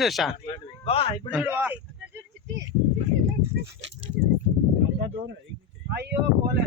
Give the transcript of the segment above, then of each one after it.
చేసా అయ్యో పోలే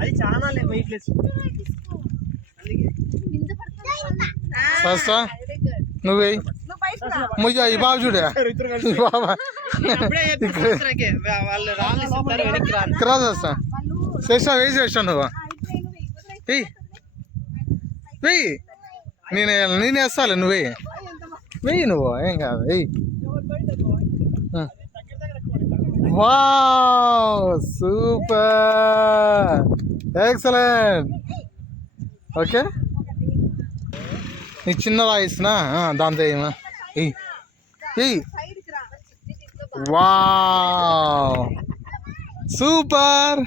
అది చాలా వెయిట్లెస్. సస్తా నువ్వే ముయ్య ఈ బాబు చూడే బాబా ఇక్కడ చేస్తా చేసా వేసి చేసా నువ్వు వెయ్యి నేను వేస్తాలే నువ్వు వెయ్యి నువ్వు ఏం కాదు వెయ్యి. Wow super excellent. ఓకే నీకు చిన్న రాయిస్తున్నా దాంతో ఏమా ఎయ్యి. Wow super.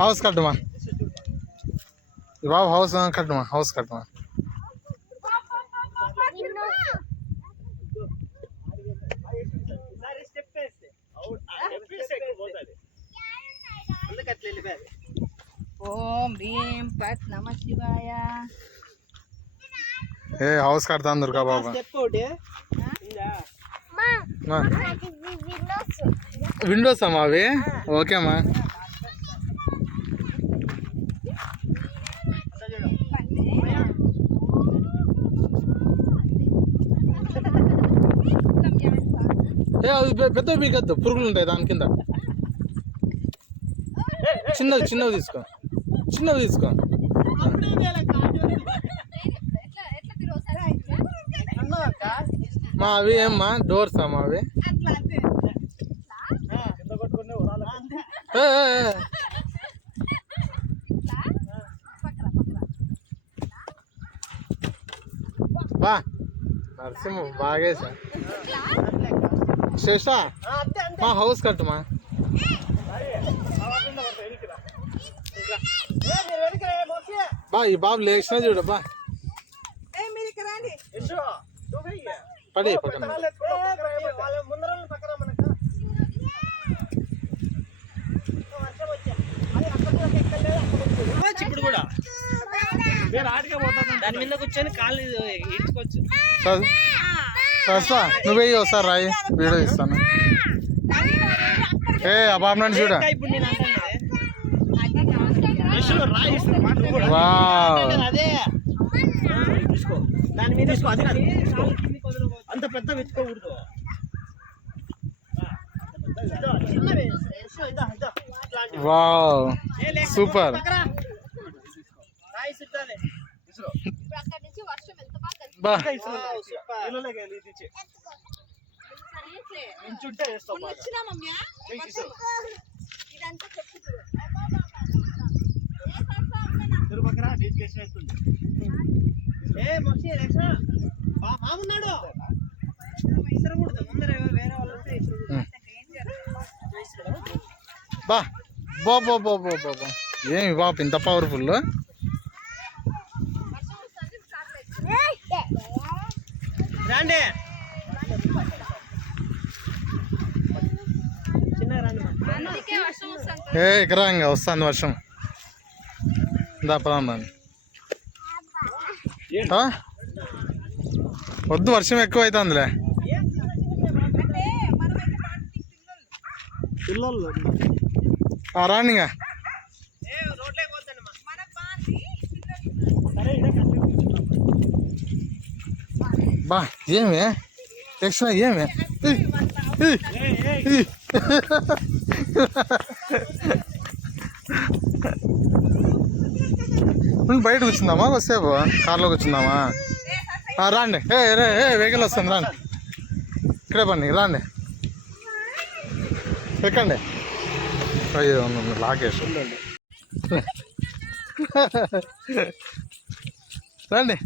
హౌస్ కట్టుమా బాబు హౌస్ కట్టుమా హౌస్ కట్టుమా. ఓం భీం పట్ నమ శివాయ. ఏ హౌస్ కడతా దుర్గా బాబా. విండోస్ అమ్మా అవి. ఓకే అమ్మా ఏ అది పెద్ద పీకద్దు పురుగులు ఉంటాయి దాని కింద. చిన్నది తీసుకో చిన్నది తీసుకో. మా అవి ఏమ్మా డోర్స్ అమ్మా అవి. బా నరసింహ బాగేసా శేషా మా హౌస్ కట్టుమా. బా ఈ బాబు లేచినా చూడు బా పడి పక్కన. ఇప్పుడు కూడా దాని మీద కూర్చొని కాళ్ళు ఇచ్చుకోవచ్చు. సస్తా నువ్వే ఒకసారి రాయి వీడియో ఇస్తాను. ఏ ఆ బాబు నన్ను చూడ. దాని మీద అంత పెద్ద వెతుకోకూడదు. Wow super. బా మామున్నాడు ఇసరకూడదు ముందర వేరే వాళ్ళు బా బో బో బో బో బో బో ఏమి బాబు ఇంత పవర్ఫుల్. రండి ఏ ఇక్కడ ఇంకా వస్తుంది వర్షం. దాపదాం వద్దు వర్షం ఎక్కువ అవుతుందిలే. రాండి ఇంకా బా ఏమి ఎక్స్ట్రా ఏమి బయట కూర్చుందామా వస్తేపు కార్లో కూర్చుందామా. రాండి వెహికల్ వస్తుంది రాండి ఇక్కడే పండి రాండి ఎక్కండి. అయ్యో లాకేష్ రండి.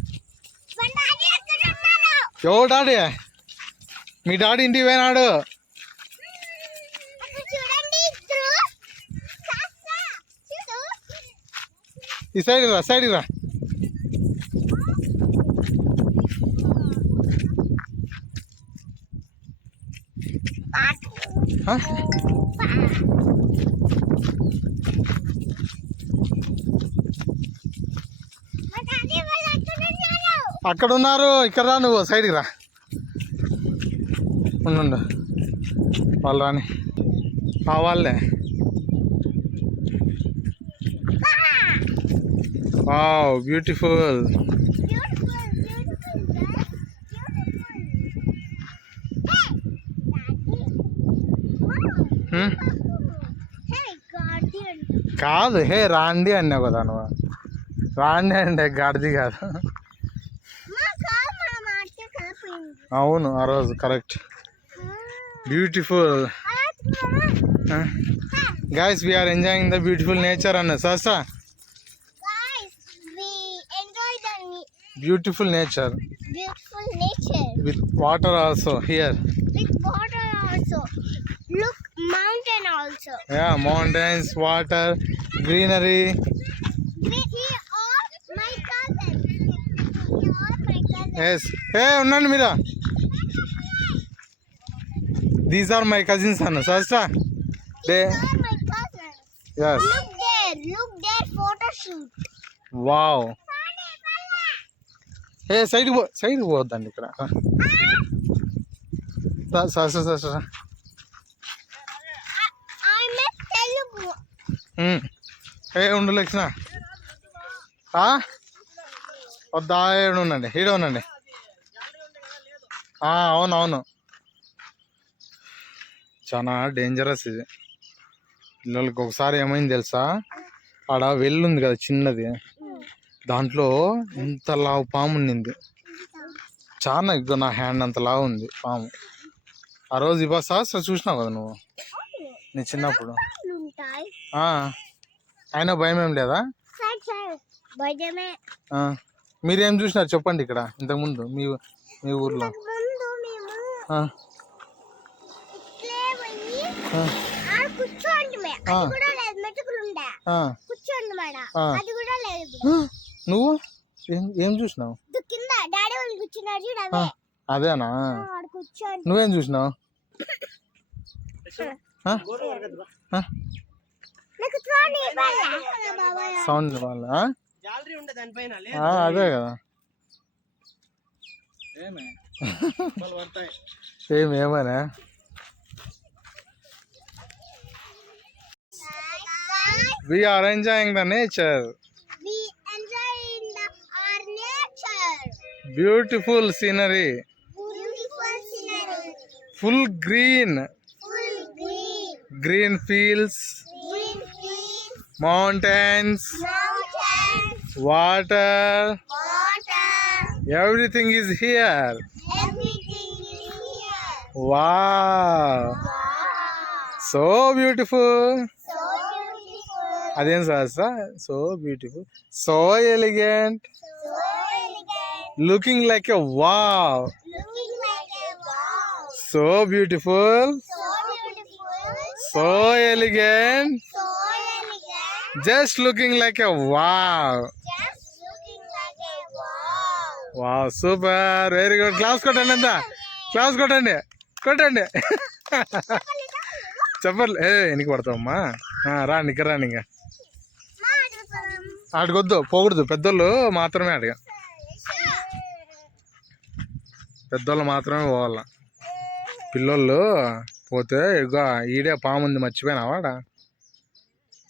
ఎవరు డాడీ? మీ డాడీ ఇంటికి పోయినాడు. ఈ సైడ్ రా సైడ్ రా. అక్కడ ఉన్నారు, ఇక్కడ రా, నువ్వు సైడ్కి రా. ఉండు, వాళ్ళు రాని. వాళ్ళే. Wow, beautiful. కాదు, హే రాండి అన్నావు కదా నువ్వు. రాండి అంటే గాడిది కాదు. అవును, ఆ రోజు correct. Beautiful. Guys, we are enjoying the beautiful nature అన్న సస్తా. Beautiful nature with water also here. With water also. Look, mountain also. Yeah, mountains, water, greenery. He all my cousin. He all my cousin. Yes. Hey, unnandi meera. These are my cousins anna sasta. They All my cousins. yes. Look there, photo shoot. Wow. Hey, side పోద్దండి ఇక్కడ. సస్తా. I met Telugu. ఏ ఉండు లక్ష్ణ. వద్దా, ఉండండి, ఈడ ఉండండి. అవునవును, చాలా dangerous ఇది పిల్లలకి. ఒకసారి ఏమైంది తెలుసా, ఆడ వెల్లుంది కదా చిన్నది, దాంట్లో ఇంత లావు పాము ఉండింది. చాలా ఇగ్గో నా హ్యాండ్ అంత లావు ఉంది పాము. ఆ రోజు ఇవ్వసా చూసినావు కదా నువ్వు నీ చిన్నప్పుడు. ఉంటాయి. అయినా భయం ఏం లేదా? భయమే. మీరేం చూసినారు చెప్పండి ఇక్కడ ఇంతకుముందు మీ ఊర్లో? ముందు మేము ఇట్లే పోయి కూర్చోండి. అది కూడా లేదు, మెతుకులు ఉండే కూర్చోండి మేడ, అది కూడా లేదు. నువ్వు ఏం చూసినావు? కింద డాడీ వాళ్ళు కూర్చున్నారు చూడు, అవే. అదేనా? కూర్చోండి. నువ్వేం చూసినావు? నాకు సౌండ్ వాళ్ళ జాలరీ ఉండే దానిపైన అదే కదా. ఏమేమనా we are enjoying the nature. We enjoying our nature. Beautiful scenery. Beautiful scenery. Full green. Full green. Green fields. Green fields. Mountains. Mountains. Water. Water. Everything is here. Everything is here. Wow. Wow. So beautiful. So beautiful. అదేం sir so beautiful, so elegant, So elegant. Looking like a wow. Looking like a wow. So beautiful, So beautiful. So elegant, So elegant. Just looking like a wow. Just looking like a wow. Wow, super, very good. Class కొట్టండి, ఎంత class కొట్టండి. చెప్పర్లే, ఎనికి పడతావమ్మా. రాండి, ఇక్కడ రాండి. ఇంకా ఆడికొద్దు, పోకూడదు. పెద్దోళ్ళు మాత్రమే అడిగ, పెద్దోళ్ళు మాత్రమే పోవాల. పిల్లోళ్ళు పోతే ఇక ఈడే పాము ఉంది, మర్చిపోయినావాడ,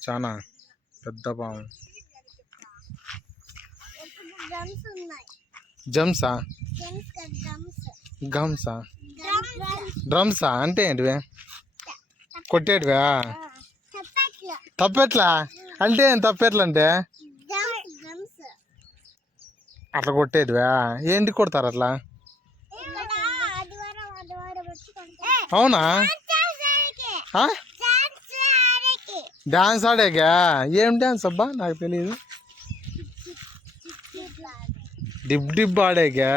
చాలా పెద్ద పాము. Drums ఉన్నాయి. జమ్సా? Drums కదా, drums. గమ్సా? Drums. డ్రమ్సా అంటే ఏంటివే? కొట్టేటివా? తప్పట్లా. తప్పెట్లా అంటే ఏం? తప్పెట్లా అంటే Drums. అట్లా కొట్టేటివా? ఏంటి కొడతారు అట్లా? ఇక్కడ ఆదివారం వచ్చి కొంటారు. అవునా? Dance ఆడేకి. డాన్స్ ఆడేగా? ఏం డాన్స్ అబ్బా, నాకు తెలియదు. డిబ్ డిబ్ ఆడేగా?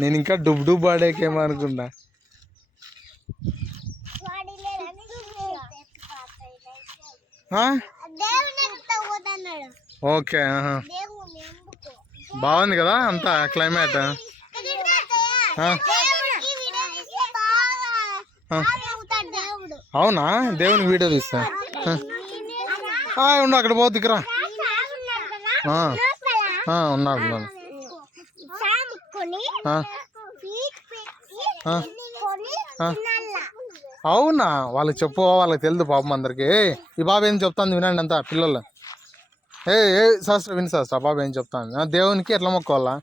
నేను ఇంకా డుబ్ డుబ్ ఆడేకేమో అనుకున్నా. దేవుని ఎంత పోతున్నాడు. ఓకే, దేవుని ఎందుకు? బాగుంది కదా అంతా క్లైమేట్. దేవుడు. అవునా? దేవునికి వీడియో తీస్తా. ఉండు, అక్కడ పోద్ది ఇక్కడ. ఉన్నాడు. ఆ, ఫీట్ పెట్టి ఆ. కొని ఆ. తినాలా. అవునా వాళ్ళకి చెప్పు, వాళ్ళకి తెలుదు పాపం అందరికి. ఈ బాబు ఏం చెప్తాను వినండి అంతా పిల్లలు. ఏ శాస్త్ర విని శాస్త్ర బాబు ఏం చెప్తాను. దేవునికి ఎట్లా మొక్కోవాలా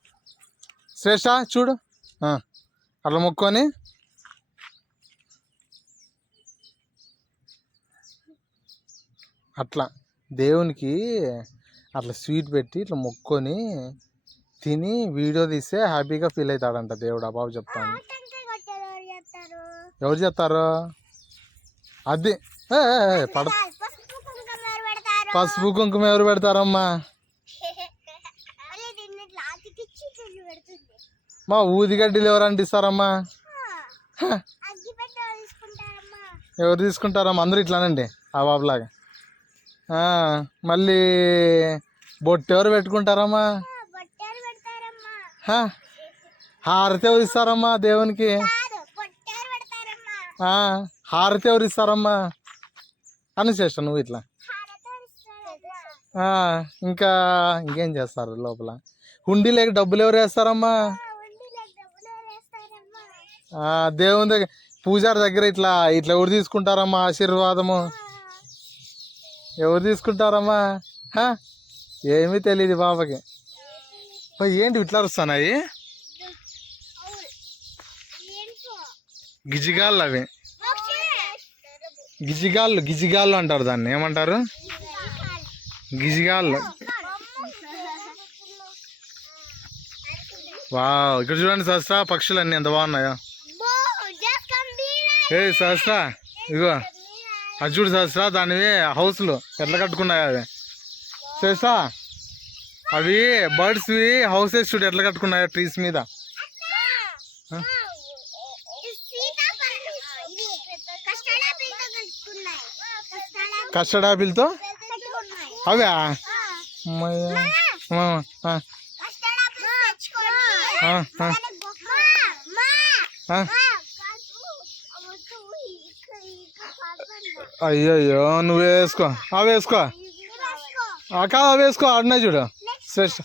శ్రేష్ఠ చూడు. అట్లా మొక్కొని అట్లా దేవునికి అట్లా స్వీట్ పెట్టి ఇట్లా మొక్కొని తిని వీడియో తీస్తే హ్యాపీగా ఫీల్ అవుతాడంట దేవుడు. ఆ బాబు చెప్తాను. టెంకాయ కొట్టేది ఎవరు చేస్తారు? ఎవరు చెప్తారు అది? పడ పసుపు కుంకుమ ఎవరు పెడతారు? పసుపు కుంకుమ ఎవరు పెడతారమ్మా? మళ్ళీ దీన్ని ఇట్లా అతికిచ్చి ఇట్లా పెడుతుంది. మా ఊదిగడ్డలు ఎవరు అంటిస్తారమ్మా? అగ్గి పెట్టి ఎవరు తీసుకుంటారమ్మా? ఎవరు తీసుకుంటారమ్మా? అందరూ ఇట్లానండి ఆ బాబులాగా. మళ్ళీ బొట్టు ఎవరు పెట్టుకుంటారమ్మా? బొట్టెలు పెడతారమ్మా. హారతి ఎవరు ఇస్తారమ్మా దేవునికి? కాదు, బొట్టెలు పెడతారమ్మా. హారతి ఎవరు ఇస్తారమ్మా అని చేస్తా నువ్వు ఇట్లా. హారతి ఇస్తారు. ఇంకా ఇంకేం చేస్తారు లోపల? హుండీ లేక డబ్బులు ఎవరు వేస్తారమ్మా? ఉండిలో డబ్బులు ఎవరు వేస్తారమ్మా? దేవుని దగ్గర పూజారి దగ్గర ఇట్లా ఇట్లా ఎవరు తీసుకుంటారమ్మా ఆశీర్వాదము? ఎవరు తీసుకుంటారమ్మా? ఏమీ తెలియదు బాబాకి. ఏంటి ఇట్లా వస్తున్నాయి ఏంటో గిజిగాళ్ళు? అవి గిజిగాళ్ళు, గిజిగాళ్ళు అంటారు దాన్ని. ఏమంటారు? గిజిగాళ్ళు. వావ్, ఇక్కడ చూడండి సహస్ర, పక్షులు అన్నీ ఎంత బాగున్నాయో. సహస్ర ఇగో అది చూడు సహస్ర, దానివి హౌస్లు ఎట్లా కట్టుకున్నాయి అవి. సహస్ర అవి బర్డ్స్వి హౌసెస్ చూడు ఎట్లా కట్టుకున్నాయో ట్రీస్ మీద. కస్టర్డ్ ఆపిల్తో అవా? అయ్యయ్యో, నువ్వు వేసుకో, అవి వేసుకో. కాదు అవి వేసుకో, ఆడినా చూడు శ్రేష్ఠ.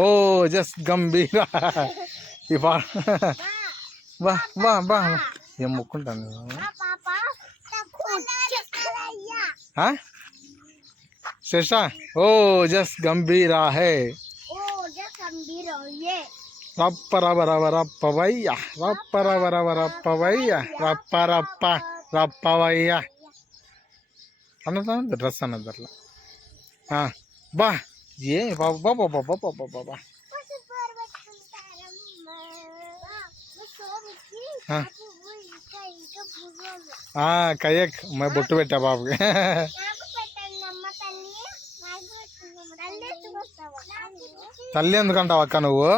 ఓ జస్ట్ గంభీర. ఈ పా బా బా బా ఏం మొక్కుంటాను శ్రేష్ఠ. ఓ జస్ట్ గంభీర హే రప్ప రవ రవ రప్పవయ్య రప్ప రవ రవ రప్పవయ్య రప్ప రప్ప రప్పవయ్య అన్నదా డ్రెస్ అన్నది అట్లా. బా ఏ బాబా బాబా బాబా బాబా బాబా. కయ్యక్ బొట్టు పెట్టా బాబుకి. తల్లి ఎందుకంటావు అక్క నువ్వు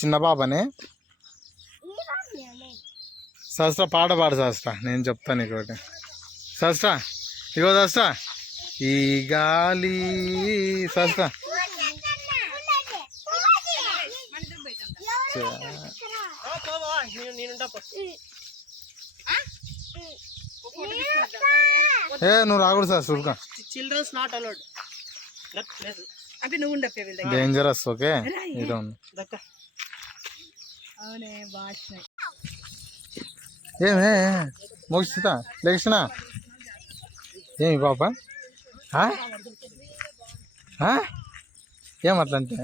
చిన్న బాబాని? సహస్ర పాట పాడు సహస్ర, నేను చెప్తాను ఇంకోటి. సహస్ర ఇగో సహస్ర, ఈ గాలి సహస్ర. నువ్వు రాకూడదు సార్ సుల్కా. Childrens not allowed. అంటే నువ్వు ఉండప్పే డేంజరస్. ఓకే ఇది అవునే బాగున్నాయి. ఏమే మోక్షిత లక్షణ ఏమి పాప? ఏమట్లంటే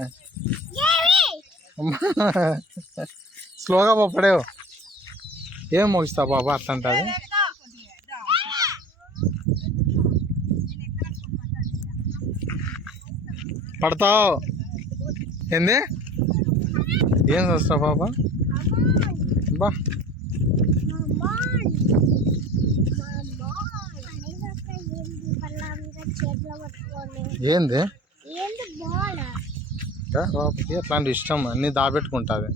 స్లోగా పడేవు. ఏం మోగిస్తా బాబా అట్లా అంటది. పడతావు ఏంది? ఏం చేస్తావు బాబా? బా ఏంది బాబుకి అట్లాంటి ఇష్టం, అన్నీ దాపెట్టుకుంటుంది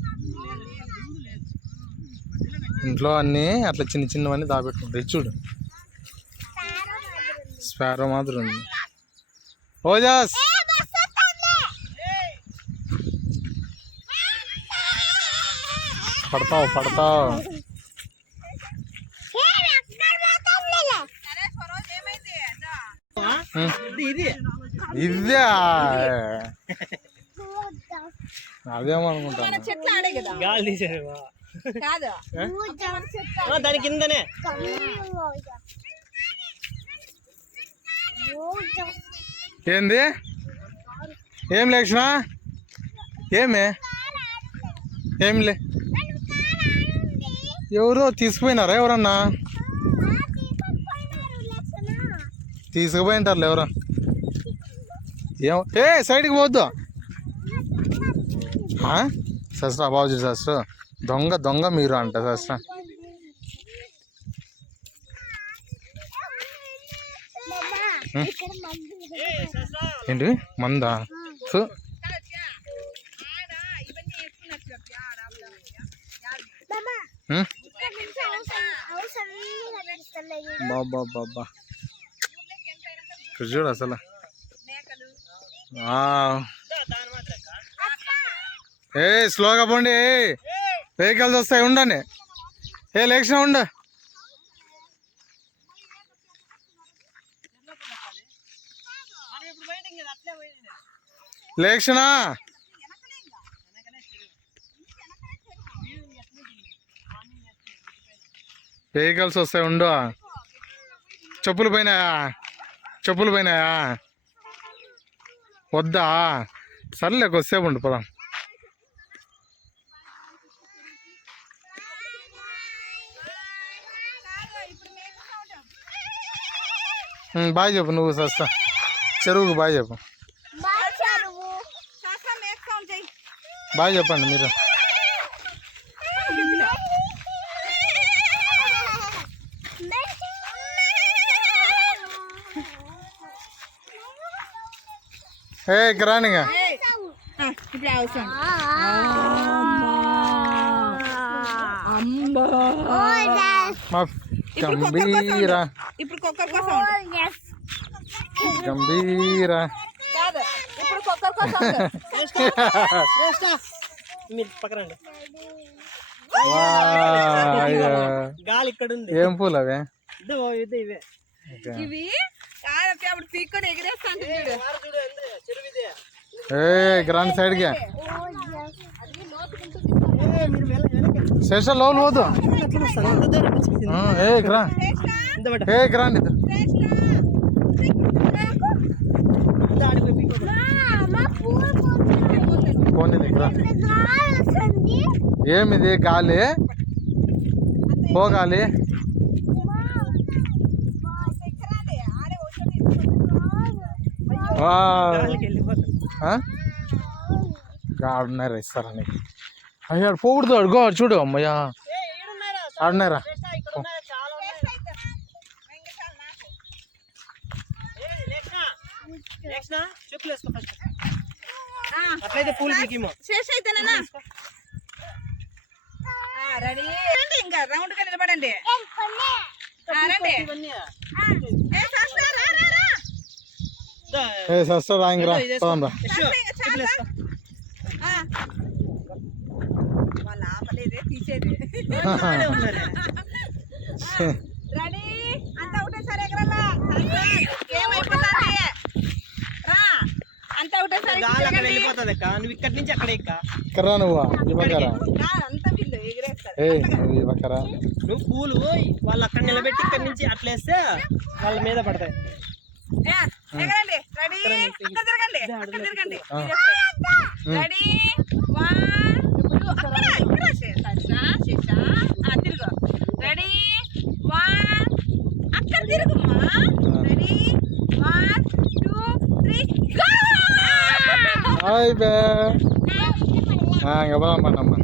ఇంట్లో. అన్నీ అట్లా చిన్న చిన్నవన్నీ దాపెట్టుకుంటాయి. చూడు స్పారో మాదిరి ఉంది. ఓజస్ పడతావు ఇది ఇదే అదేమనుకుంటాను. చెట్లు ఆడే కదా గాలి తీసారు కాదు దాని కిందనే ఏంది ఏం లేక్షణ ఏమే ఏంలే ఎవరో తీసుకుపోయినారా ఎవరన్నా తీసుకుపోయింటారులే ఎవరో ఏం సైడ్కి పోవద్దు సస్రా బాబుజీ సస్ర దొంగ మీరు అంట సస్రా ఏంటి మందా బాబా చూడు అసలు స్లోగా పోండి వెహికల్స్ వస్తాయి ఉండండి లేచిన ఉండ లేక్షనా వెహికల్స్ వస్తాయి ఉండు చెప్పులు పోయినాయా వద్దా సర్లే కొద్దిసేపు ఉండు పదాం బాయ్ చెప్పు నువ్వు సస్తా చెరువుకు బాయ్ చెప్పు బాయ్ చెప్పండి మీరు రానిగా ఇప్పుడు అవసరం గంభీర ఇప్పుడు కుక్కర్ కోసం గంభీర కాదు ఇప్పుడు కుక్కర్ కోసం మీరు పక్కనండి గాలి ఇక్కడ ఉంది ఏం పూలు అవే ఇవే ఇవి అప్పుడు పీక్కొని ఎగిరేస్తాను గ్రాండ్ సైడ్కి శేష లోన్ పోదు గ్రాండ్ ఇద్దరు పోనీ ఏమిది గాలి పోగాలి ఆడున్నారా ఇస్తారా నీకు అయ్యా పోకూడదు అడుగో చూడు అమ్మయ్యా ఆడున్నారా అట్లయితే పూలు పీకేమో శేషైతేనా రెడీ ఇంకా రౌండ్ గా నిలబడండి సస్తా రాయింగ్రా పోదాం రా వాళ్ళు ఆపలేదే తీసేది రెడీ అంతా ఒకటేసారి ఎగరలా ఏమైపోతుంది రా అంతా ఒకటేసారి వెళ్ళిపోతుంది అక్క నువ్వు ఇక్కడి నుంచి అక్కడ కర్రా నువ్వు ఇవ్వకరా అంతా వీళ్ళు ఎగిరేస్తారు నువ్వు ఇవ్వకరా నువ్వు పూలు వాళ్ళు అక్కడ నిలబెట్టి ఇక్కడి నుంచి అట్లా వేస్తే వాళ్ళ మీద పడతాయి ఎగరండి రెడీ అక్కడ తిరగండి రెడీ 1 2 అక్కడ ఇక్కడ శేష తిరుగు రెడీ 1 అక్కడ తిరుగుమ్మా రెడీ 1 2 3 గో హాయ్ బే పోదాం పండమ్మా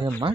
ఏమ్మా